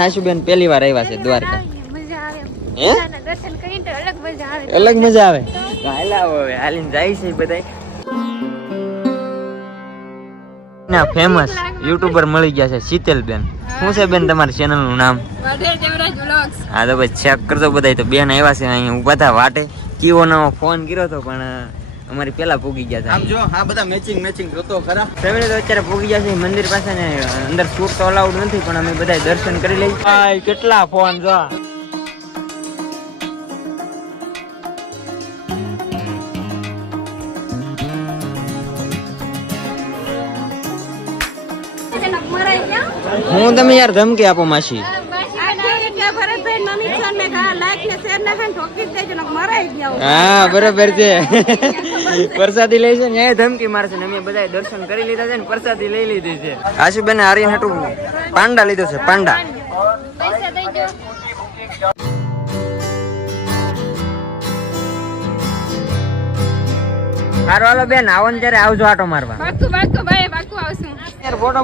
આશુબેન પહેલી વાર આવ્યા છે દ્વારકા. મજા આવે. હે? દર્શન કરીને તો અલગ મજા આવે. અલગ મજા આવે. હાલાવો હવે હાલીને જાય છે બધાય. ના ફેમસ યુટ્યુબર મળી ગયા છે શીતલબેન. શું છે બેન તમારી ચેનલ નું નામ? વાઢેર દેવરાજ વ્લોગ્સ. હા તો ભાઈ ચેક કરજો બધાય. તો બેન આવ્યા છે અહીંયા ઉભા હતા વાટે. કીવો નો ફોન કર્યો તો પણ અમારી પેલા પૂગી ગયા હતા. આમ જો હા બધા મેચિંગ જોતો ખરા. ફેમિલી તો અત્યારે પૂગી ગયા છે મંદિર પાસે ને અંદર શૂટ તો અલાઉડ નથી પણ અમે બધા દર્શન કરી લઈએ. ભાઈ કેટલા ફોન જો. હું તમે યાર ધમકી આપો માસી. હા બરોબર છે. પ્રસાદી લઈ છે ને ધમકી મારશે ને અમે બધા દર્શન કરી લીધા છે ને પ્રસાદી લઈ લીધી છે. આશુબેન આર્યન હાટું પાંડા લીધો છે પાંડા. સારું હાલો બેન આવો ને ત્યારે આવજો આટો મારવા. બાકુ ભાઈ બાકુ આવશું. ફોટો